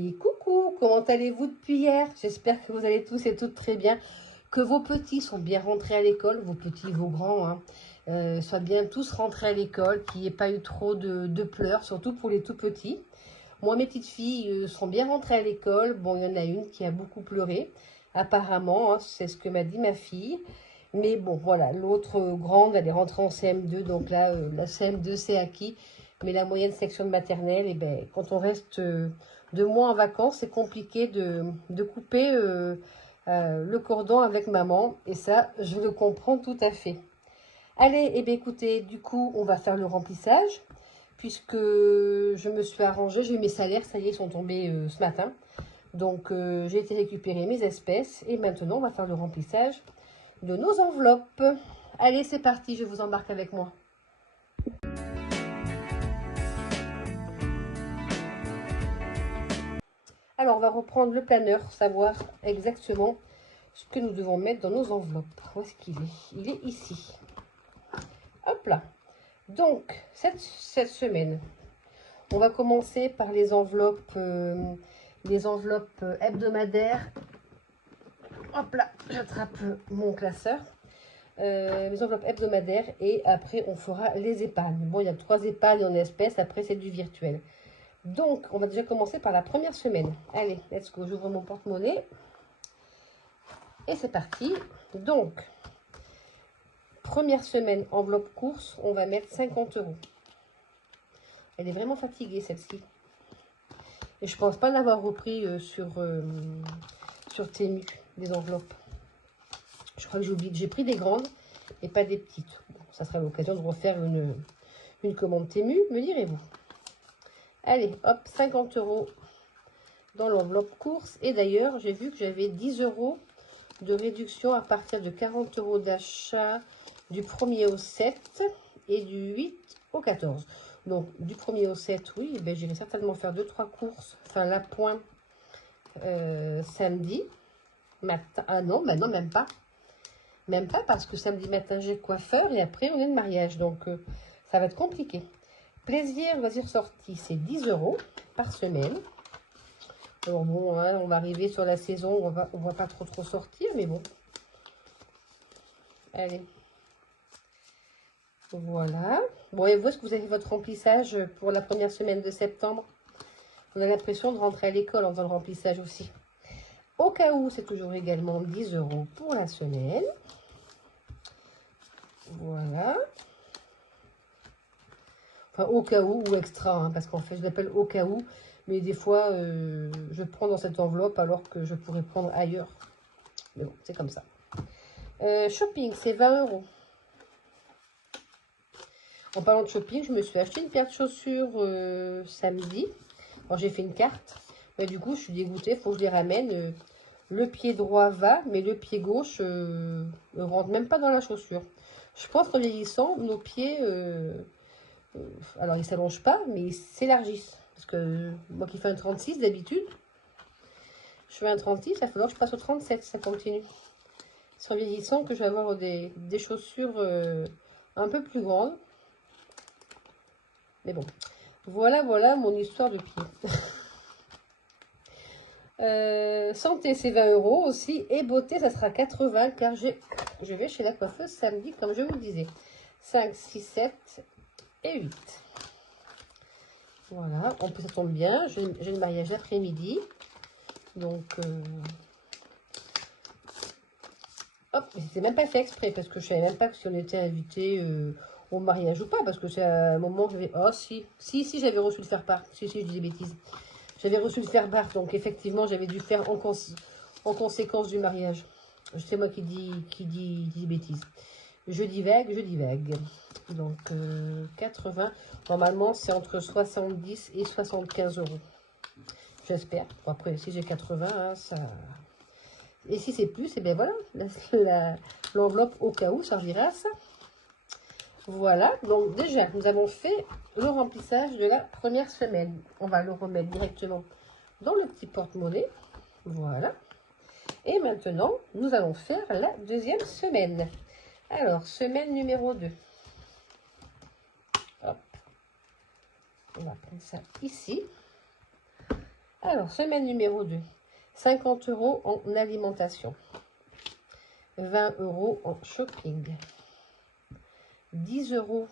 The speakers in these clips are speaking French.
Et coucou, comment allez-vous depuis hier? J'espère que vous allez tous et toutes très bien, que vos petits sont bien rentrés à l'école, vos petits, vos grands, hein, soient bien tous rentrés à l'école, qu'il n'y ait pas eu trop de pleurs, surtout pour les tout petits. Moi, mes petites filles sont bien rentrées à l'école. Bon, il y en a une qui a beaucoup pleuré, apparemment, hein, c'est ce que m'a dit ma fille. Mais bon, voilà, l'autre grande, elle est rentrée en CM2, donc là, la CM2, c'est acquis. Mais la moyenne section de maternelle, et ben, quand on reste 2 mois en vacances, c'est compliqué de couper le cordon avec maman. Et ça, je le comprends tout à fait. Allez, eh bien, écoutez, du coup, on va faire le remplissage. Puisque je me suis arrangée, j'ai eu mes salaires, ça y est, ils sont tombés ce matin. Donc, j'ai été récupérer mes espèces. Et maintenant, on va faire le remplissage de nos enveloppes. Allez, c'est parti, je vous embarque avec moi. Alors, on va reprendre le planeur, savoir exactement ce que nous devons mettre dans nos enveloppes. Où est-ce qu'il est? Il est ici. Hop là. Donc, cette semaine, on va commencer par les enveloppes hebdomadaires. Hop là, j'attrape mon classeur. Les enveloppes hebdomadaires et après on fera les épargnes. Bon, il y a 3 épargnes en espèces, après c'est du virtuel. Donc, on va déjà commencer par la première semaine. Allez, let's go, j'ouvre mon porte-monnaie. Et c'est parti. Donc, première semaine, enveloppe course, on va mettre 50 €. Elle est vraiment fatiguée celle-ci. Et je pense pas l'avoir repris sur Temu, des enveloppes. Je crois que j'ai oublié que j'ai pris des grandes et pas des petites. Bon, ça sera l'occasion de refaire une commande Temu, me direz-vous. Allez, hop, 50 € dans l'enveloppe course. Et d'ailleurs, j'ai vu que j'avais 10 € de réduction à partir de 40 € d'achat du 1er au 7 et du 8 au 14. Donc, du 1er au 7, oui, eh j'irai certainement faire 2-3 courses, enfin l'appoint samedi matin. Ah non, bah non, même pas. Même pas parce que samedi matin, j'ai coiffeur et après, on est de mariage. Donc, ça va être compliqué. Plaisir, loisir sorti, c'est 10 € par semaine. Alors bon, hein, on va arriver sur la saison, on va pas trop sortir, mais bon. Allez. Voilà. Bon, et vous, est-ce que vous avez votre remplissage pour la première semaine de septembre? On a l'impression de rentrer à l'école en faisant le remplissage aussi. Au cas où, c'est toujours également 10 € pour la semaine. Voilà. Enfin, au cas où ou extra, hein, parce qu'en fait, je l'appelle au cas où. Mais des fois, je prends dans cette enveloppe alors que je pourrais prendre ailleurs. Mais bon, c'est comme ça. Shopping, c'est 20 €. En parlant de shopping, je me suis acheté une paire de chaussures samedi. Alors, j'ai fait une carte. Mais du coup, je suis dégoûtée. Il faut que je les ramène. Le pied droit va, mais le pied gauche ne rentre même pas dans la chaussure. Je pense qu'en vieillissant, nos pieds, alors ils ne s'allongent pas, mais ils s'élargissent. Parce que moi qui fais un 36 d'habitude, je fais un 36, il va falloir que je passe au 37 si ça continue. C'est en vieillissant que je vais avoir des chaussures un peu plus grandes. Mais bon, voilà mon histoire de pied. Santé, c'est 20 € aussi. Et beauté, ça sera 80 car je vais chez la coiffeuse samedi, comme je vous le disais. 5, 6, 7 et 8. Voilà, en plus ça tombe bien. J'ai le mariage l'après-midi. Donc, hop, mais c'était même pas fait exprès parce que je savais même pas si on était invité au mariage ou pas. Parce que c'est à un moment que j'avais. Oh, si, j'avais reçu le faire-part. Si, je dis des bêtises. J'avais reçu le faire-part, donc effectivement, j'avais dû faire en conséquence du mariage. C'est moi qui dis bêtises. Je divague. Donc, 80. Normalement, c'est entre 70 et 75 €. J'espère. Bon, après, si j'ai 80, hein, ça... Et si c'est plus, et bien voilà, l'enveloppe au cas où servira à ça. Voilà, donc déjà, nous avons fait le remplissage de la première semaine. On va le remettre directement dans le petit porte-monnaie. Voilà. Et maintenant, nous allons faire la deuxième semaine. Alors, semaine numéro 2. Hop. On va prendre ça ici. Alors, semaine numéro 2. 50 € en alimentation. 20 € en shopping. 10 €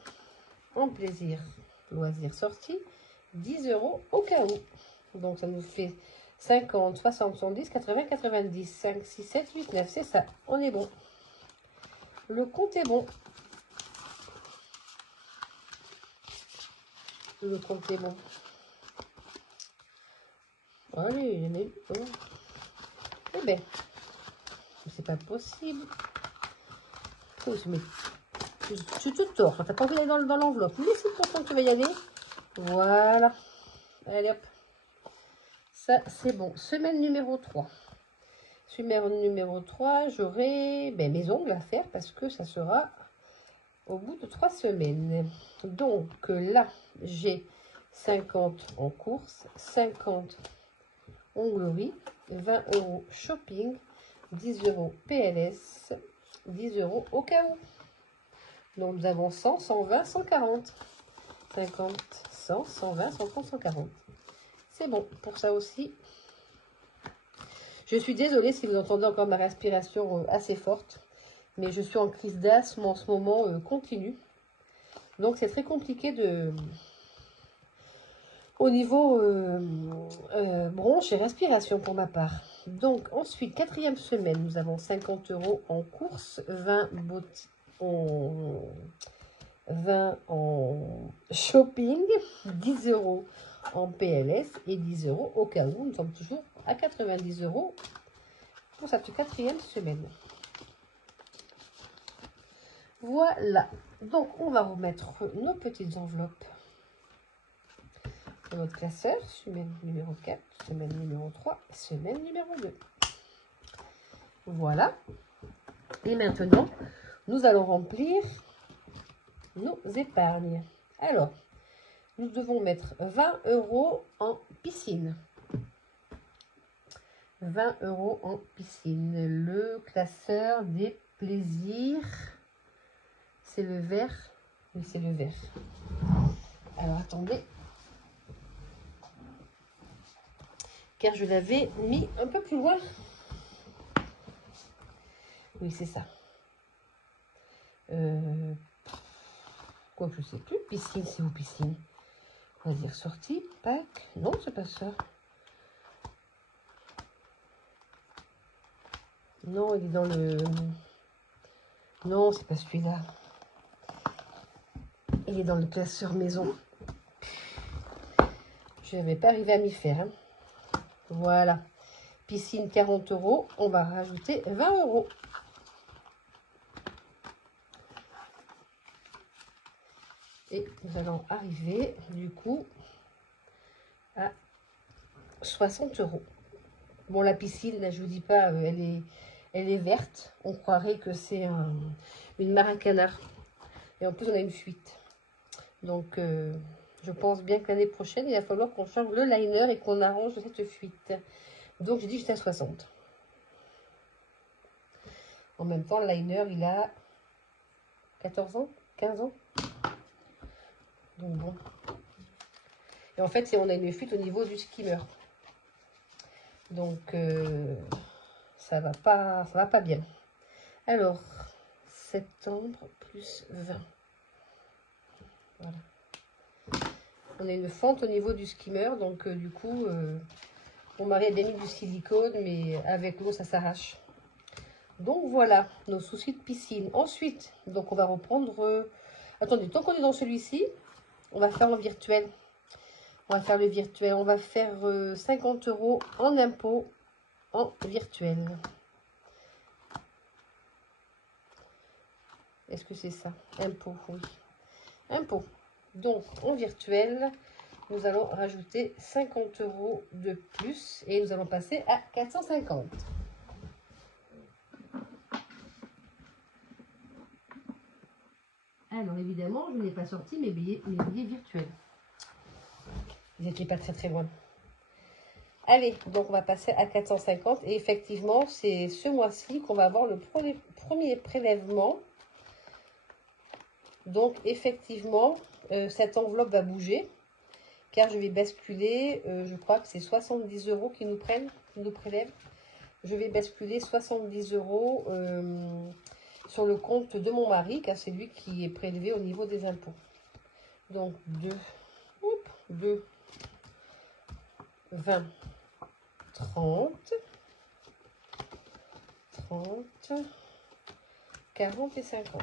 en plaisir, loisirs, sorties. 10 € au cas où. Donc, ça nous fait 50, 60, 70, 80, 90, 5, 6, 7, 8, 9. C'est ça, on est bon. Le compte est bon. Le compte est bon. Allez, il y en a eu. Eh bien, c'est pas possible. Oh, je suis toute torche. T'as pas envie d'aller dans l'enveloppe. Mais c'est pourtant que tu vas y aller. Voilà. Allez hop. Ça, c'est bon. Semaine numéro 3. Semaine numéro 3, j'aurai mes ongles à faire parce que ça sera au bout de 3 semaines. Donc là, j'ai 50 en course, 50 onglerie, 20 € shopping, 10 € PLS, 10 € au cas où. Donc nous avons 100, 120, 140. 50, 100, 120, 130, 140. C'est bon pour ça aussi. Je suis désolée si vous entendez encore ma respiration assez forte. Mais je suis en crise d'asthme en ce moment continue. Donc c'est très compliqué au niveau bronche et respiration pour ma part. Donc ensuite, quatrième semaine, nous avons 50 € en course, 20 en shopping, 10 € en PLS et 10 € au cas où. Nous sommes toujours à 90 € pour cette quatrième semaine. Voilà, donc on va remettre nos petites enveloppes dans notre classeur, semaine numéro 4, semaine numéro 3, semaine numéro 2. Voilà, et maintenant, nous allons remplir nos épargnes. Alors, nous devons mettre 20 € en piscine. 20 € en piscine. Le classeur des plaisirs, c'est le vert. Oui, c'est le vert. Alors, attendez. Car je l'avais mis un peu plus loin. Oui, c'est ça. Quoi que je sais plus. Piscine, c'est où piscine? On va dire sortie, Pâques. Non, c'est pas ça. Non, il est dans le... Non, c'est pas celui-là. Il est dans le classeur maison. Je n'avais pas arrivé à m'y faire. Hein. Voilà. Piscine 40 €. On va rajouter 20 €. Et nous allons arriver, du coup, à 60 €. Bon, la piscine, là, je vous dis pas, elle est verte. On croirait que c'est une mare à canard. Et en plus, on a une fuite. Donc, je pense bien que l'année prochaine, il va falloir qu'on change le liner et qu'on arrange cette fuite. Donc, j'ai dit j'étais à 60. En même temps, le liner, il a 14 ans, 15 ans. Donc, bon. Et en fait, on a une fuite au niveau du skimmer. Donc, ça va pas bien. Alors, septembre plus 20. Voilà. On a une fente au niveau du skimmer, donc du coup, mon mari a bien mis du silicone, mais avec l'eau, ça s'arrache. Donc voilà, nos soucis de piscine. Ensuite, donc on va reprendre... attendez, tant qu'on est dans celui-ci, on va faire en virtuel. On va faire le virtuel. On va faire 50 € en impôt en virtuel. Est-ce que c'est ça? Impôt, oui. Impôt. Donc, en virtuel, nous allons rajouter 50 € de plus et nous allons passer à 450. Alors, évidemment, je n'ai pas sorti mes billets virtuels. Ils n'étaient pas très loin. Allez, donc on va passer à 450. Et effectivement, c'est ce mois-ci qu'on va avoir le premier prélèvement. Donc, effectivement, cette enveloppe va bouger. car je vais basculer, je crois que c'est 70 € qu'ils nous prennent, qu'ils nous prélèvent. Je vais basculer 70 € sur le compte de mon mari, car c'est lui qui est prélevé au niveau des impôts. Donc 2, 20, 30, 40 et 50.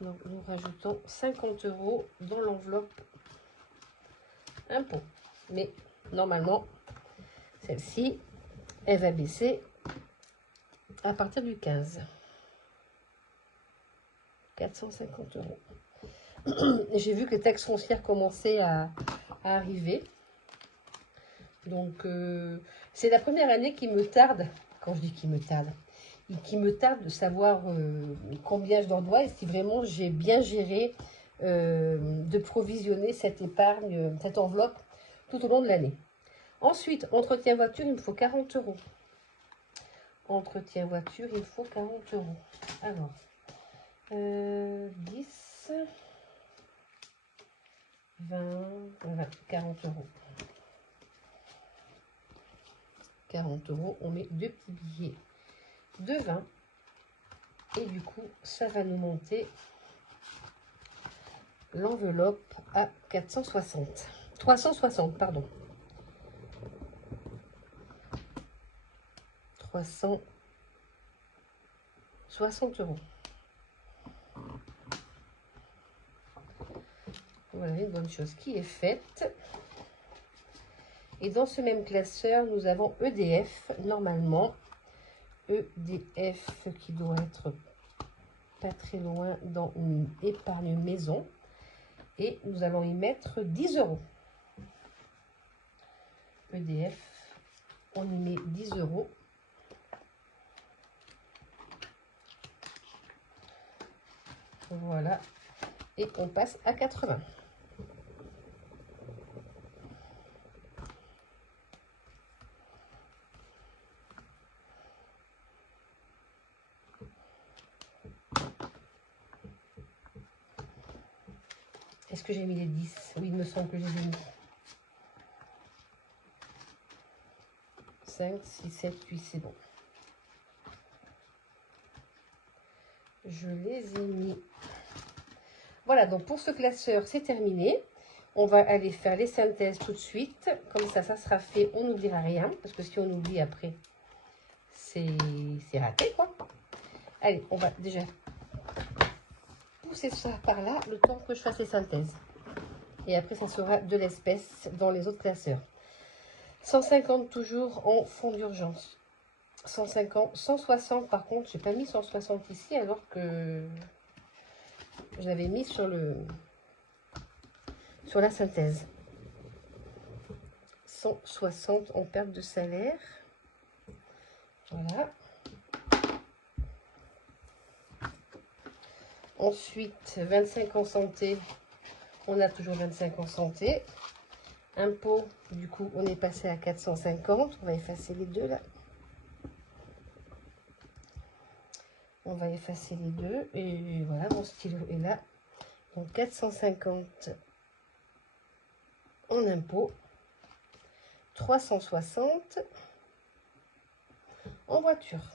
Donc nous rajoutons 50 € dans l'enveloppe impôt. Mais normalement, celle-ci, elle va baisser à partir du 15. 450 €. J'ai vu que les taxes foncières commençaient à arriver. Donc, c'est la première année qui me tarde, quand je dis qui me tarde de savoir combien je leur dois et si vraiment j'ai bien géré de provisionner cette épargne, cette enveloppe tout au long de l'année. Ensuite, entretien voiture, il me faut 40 €. Entretien voiture, il faut 40 €. Alors, 10, 20, 40 €. 40 €, on met 2 petits billets de 20. Et du coup, ça va nous monter l'enveloppe à 460. 360, pardon. 360 €. Voilà une bonne chose qui est faite. Et dans ce même classeur, nous avons EDF, normalement. EDF qui doit être pas très loin dans une épargne maison. Et nous allons y mettre 10 €. EDF, on y met 10 €. Voilà. Et on passe à 80. Est-ce que j'ai mis les 10? Oui, il me semble que je les ai mis. 5, 6, 7, 8, c'est bon. Je les ai mis. Voilà, donc pour ce classeur, c'est terminé. On va aller faire les synthèses tout de suite. Comme ça, ça sera fait. On n'oubliera rien. Parce que si on oublie après, c'est raté, quoi. Allez, on va déjà pousser ça par là, le temps que je fasse les synthèses. Et après, ça sera de l'espèce dans les autres classeurs. 150 toujours en fonds d'urgence. 150, 160 par contre, j'ai pas mis 160 ici alors que je l'avais mis sur la synthèse. 160 en perte de salaire. Voilà. Ensuite, 25 en santé. On a toujours 25 en santé. Impôt, du coup, on est passé à 450. On va effacer les deux là. On va effacer les deux. Et voilà, mon stylo est là. Donc 450 en impôt. 360 en voiture.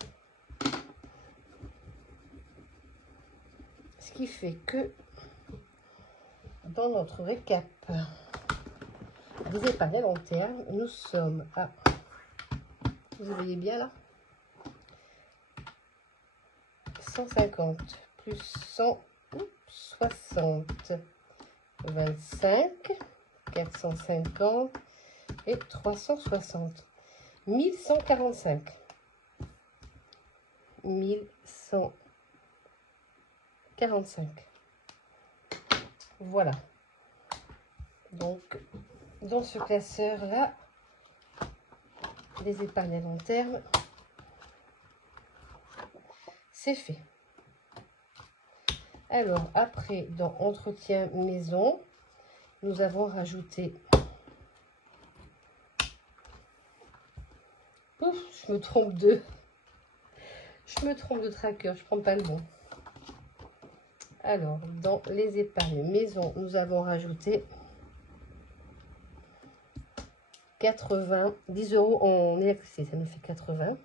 Ce qui fait que dans notre récap des épargnes à long terme, nous sommes à, vous voyez bien là, 150 plus 160, 25, 450 et 360. 1145. 1145. Voilà. Donc, dans ce classeur-là, les épargnes à long terme, c'est fait. Alors, après, dans entretien maison, nous avons rajouté... Ouf, je me trompe de... Je me trompe de tracker, je prends pas le bon. Alors, dans les épargnes maison, nous avons rajouté 10 euros en électricité, ça nous fait 80.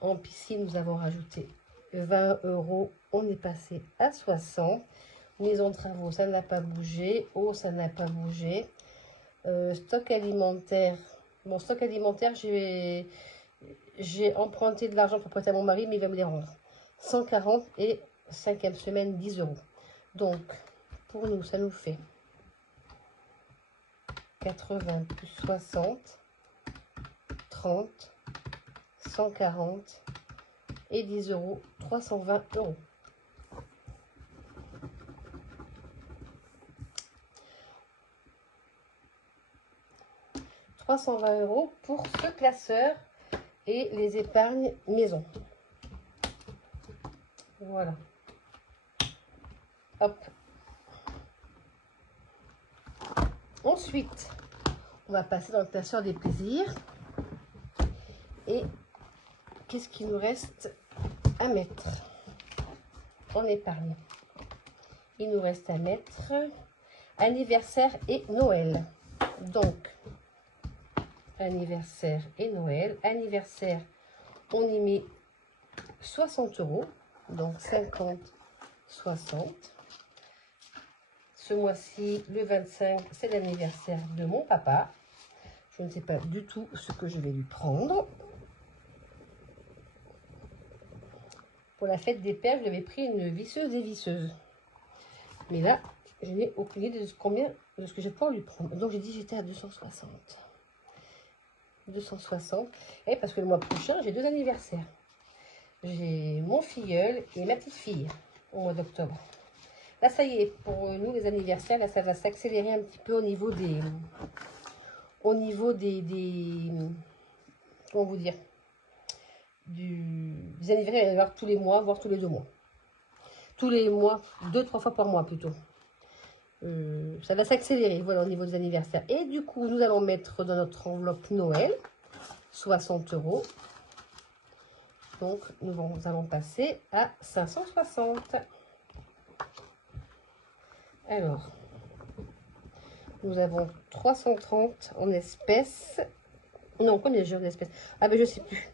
En piscine, nous avons rajouté 20 euros, on est passé à 60. Maison de travaux, ça n'a pas bougé. Eau, ça n'a pas bougé. Stock alimentaire, bon, stock alimentaire, j'ai emprunté de l'argent pour prêter à mon mari, mais il va me les rendre. 140 et 5e semaine, 10 euros. Donc, pour nous, ça nous fait 80 plus 60, 30, 140 et 10 euros, 320 euros. « 320 euros pour ce classeur et les épargnes maison. » Voilà. Hop. Ensuite, on va passer dans le classeur des plaisirs. Et qu'est-ce qu'il nous reste à mettre en épargne? Il nous reste à mettre anniversaire et Noël. Donc, anniversaire et Noël. Anniversaire, on y met 60 euros. Donc, 50, 60. Ce mois-ci, le 25, c'est l'anniversaire de mon papa. Je ne sais pas du tout ce que je vais lui prendre. Pour la fête des pères, je lui avais pris une visseuse dévisseuse. Mais là, je n'ai aucune idée de combien de ce que je vais pouvoir lui prendre. Donc, j'ai dit j'étais à 260. 260. Et parce que le mois prochain, j'ai 2 anniversaires. J'ai mon filleul et ma petite fille au mois d'octobre. Là, ça y est, pour nous, les anniversaires, là, ça va s'accélérer un petit peu au niveau des... comment vous dire, des anniversaires, il va y avoir tous les mois, voire tous les 2 mois. Tous les mois, 2-3 fois par mois plutôt. Ça va s'accélérer, voilà, au niveau des anniversaires. Et du coup, nous allons mettre dans notre enveloppe Noël 60 euros. Donc, nous allons passer à 560. Alors, nous avons 330 en espèces. Non, combien j'ai en espèces? Ah ben, je sais plus.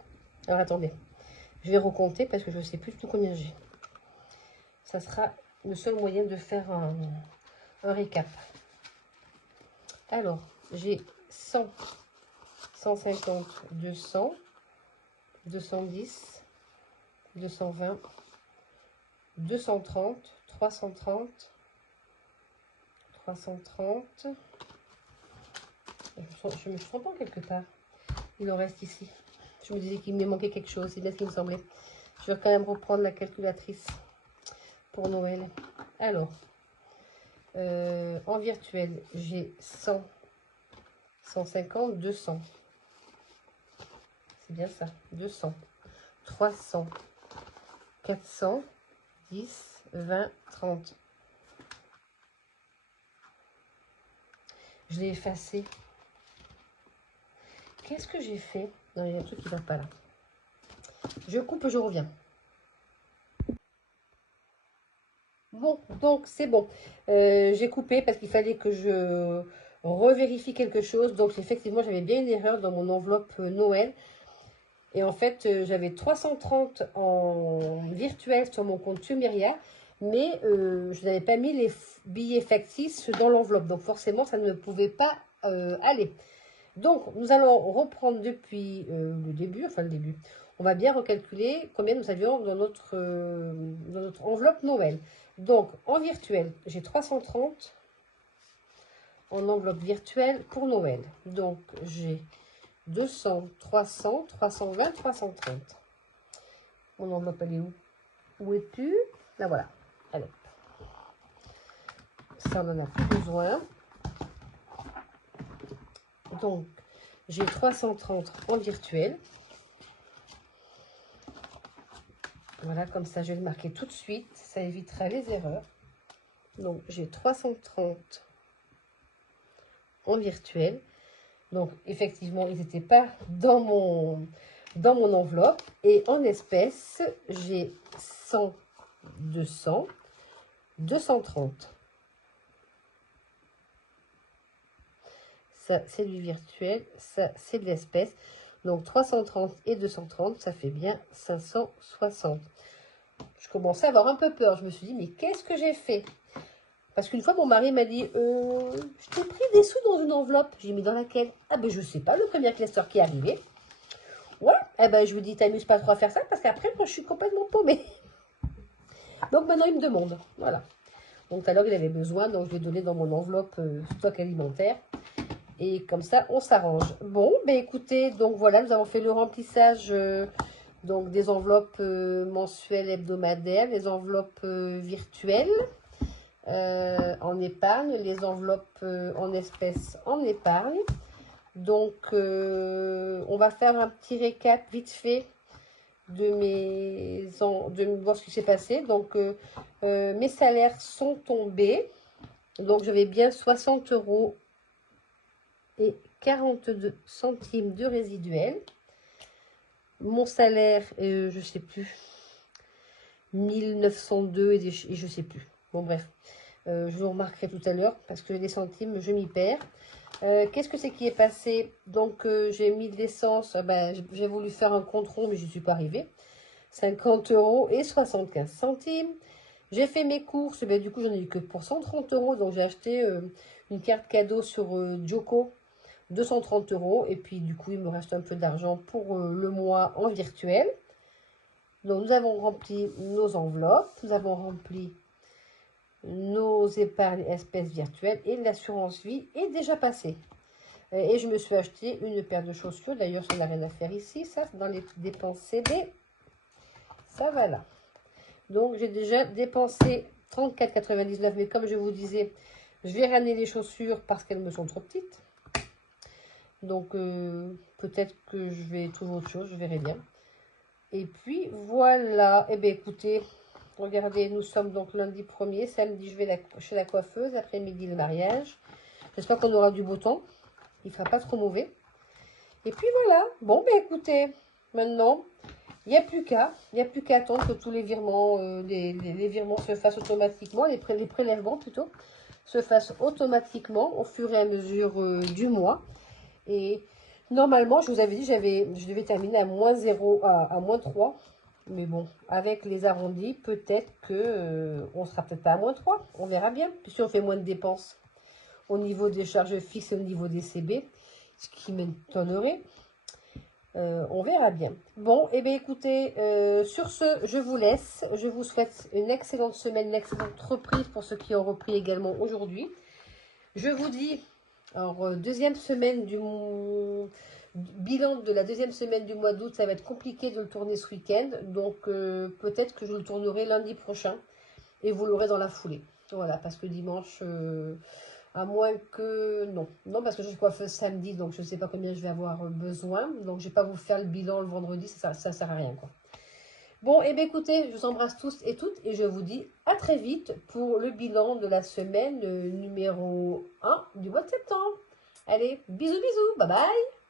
Alors, attendez. Je vais recompter parce que je ne sais plus du tout combien j'ai. Ça sera le seul moyen de faire un récap. Alors, j'ai 100, 150, 200, 210, 220, 230, 330, 330. Je me trompe pas quelque part. Il en reste ici. Je me disais qu'il me manquait quelque chose. C'est bien ce qu'il me semblait. Je vais quand même reprendre la calculatrice pour Noël. Alors, en virtuel, j'ai 100, 150, 200. C'est bien ça. 200, 300, 400, 10, 20, 30. Je l'ai effacé. Qu'est-ce que j'ai fait? Non, il y a un truc qui ne va pas là. Je coupe, je reviens. Bon, donc c'est bon. J'ai coupé parce qu'il fallait que je revérifie quelque chose. Donc effectivement, j'avais bien une erreur dans mon enveloppe Noël. Et en fait, j'avais 330 en virtuel sur mon compte Sumeria. Mais je n'avais pas mis les billets factices dans l'enveloppe. Donc forcément, ça ne pouvait pas aller. Donc, nous allons reprendre depuis le début, enfin le début. On va bien recalculer combien nous avions dans notre enveloppe Noël. Donc, en virtuel, j'ai 330 en enveloppe virtuelle pour Noël. Donc, j'ai 200, 300, 320, 330. Mon enveloppe, elle est où? Où es-tu? Là, voilà. Allez. Ça, on n'en a plus besoin. Donc, j'ai 330 en virtuel. Voilà, comme ça, je vais le marquer tout de suite. Ça évitera les erreurs. Donc, j'ai 330 en virtuel. Donc, effectivement, ils n'étaient pas dans mon enveloppe. Et en espèces, j'ai 100, 200, 230. Ça, c'est du virtuel. Ça, c'est de l'espèce. Donc, 330 et 230, ça fait bien 560. Je commençais à avoir un peu peur. Je me suis dit, mais qu'est-ce que j'ai fait? Parce qu'une fois, mon mari m'a dit, je t'ai pris des sous dans une enveloppe. J'ai mis dans laquelle? Ah ben, je sais pas, le premier cluster qui est arrivé. Ouais, eh ben, je lui dis, t'amuses pas trop à faire ça, parce qu'après, moi, je suis complètement paumée. Donc, maintenant, il me demande. Voilà. Donc, alors, il avait besoin, donc je lui ai donné dans mon enveloppe stock alimentaire. Et comme ça, on s'arrange. Bon, ben écoutez, donc voilà, nous avons fait le remplissage donc des enveloppes mensuelles, hebdomadaires, les enveloppes virtuelles en épargne, les enveloppes en espèces en épargne. Donc, on va faire un petit récap vite fait de voir ce qui s'est passé. Donc, mes salaires sont tombés. Donc, j'avais bien 60 € et 42 centimes de résiduel. Mon salaire, je sais plus, 1902 et je sais plus. Bon, bref, je vous remarquerai tout à l'heure parce que les centimes, je m'y perds. Qu'est-ce que c'est qui est passé? Donc, j'ai mis de l'essence. J'ai voulu faire un compte rond, mais je ne suis pas arrivée. 50 € et 75 centimes. J'ai fait mes courses. Du coup, j'en ai eu que pour 130 €. Donc, j'ai acheté une carte cadeau sur Joko. 230 € et puis du coup il me reste un peu d'argent pour le mois en virtuel. Donc nous avons rempli nos enveloppes, nous avons rempli nos épargnes espèces virtuelles et l'assurance vie est déjà passée. Et je me suis acheté une paire de chaussures, d'ailleurs ça n'a rien à faire ici, ça c'est dans les dépenses CD, ça va là. Donc j'ai déjà dépensé 34,99 €, mais comme je vous disais, je vais ramener les chaussures parce qu'elles me sont trop petites. Donc, peut-être que je vais trouver autre chose, je verrai bien. Et puis, voilà. Eh bien, écoutez, regardez, nous sommes donc lundi 1er. Samedi, je vais chez la coiffeuse. Après-midi, le mariage. J'espère qu'on aura du beau temps. Il ne fera pas trop mauvais. Et puis, voilà. Bon, ben écoutez, maintenant, il n'y a plus qu'à attendre que tous les virements, les virements se fassent automatiquement, les prélèvements plutôt, se fassent automatiquement au fur et à mesure du mois. Et normalement, je vous avais dit, je devais terminer à moins 0, à moins 3. Mais bon, avec les arrondis, peut-être que on sera peut-être pas à moins 3. On verra bien. Puis si on fait moins de dépenses au niveau des charges fixes et au niveau des CB, ce qui m'étonnerait, on verra bien. Bon, et bien écoutez, sur ce, je vous laisse. Je vous souhaite une excellente semaine, une excellente reprise pour ceux qui ont repris également aujourd'hui. Je vous dis... Alors, deuxième semaine bilan de la deuxième semaine du mois d'août, ça va être compliqué de le tourner ce week-end. Donc, peut-être que je le tournerai lundi prochain et vous l'aurez dans la foulée. Voilà, parce que dimanche, à moins que... Non, parce que je suis coiffeuse samedi, donc je ne sais pas combien je vais avoir besoin. Donc, je ne vais pas vous faire le bilan le vendredi, ça ne sert à rien, quoi. Bon, et bien écoutez, je vous embrasse tous et toutes et je vous dis à très vite pour le bilan de la semaine numéro 1 du mois de septembre. Allez, bisous, bisous, bye bye!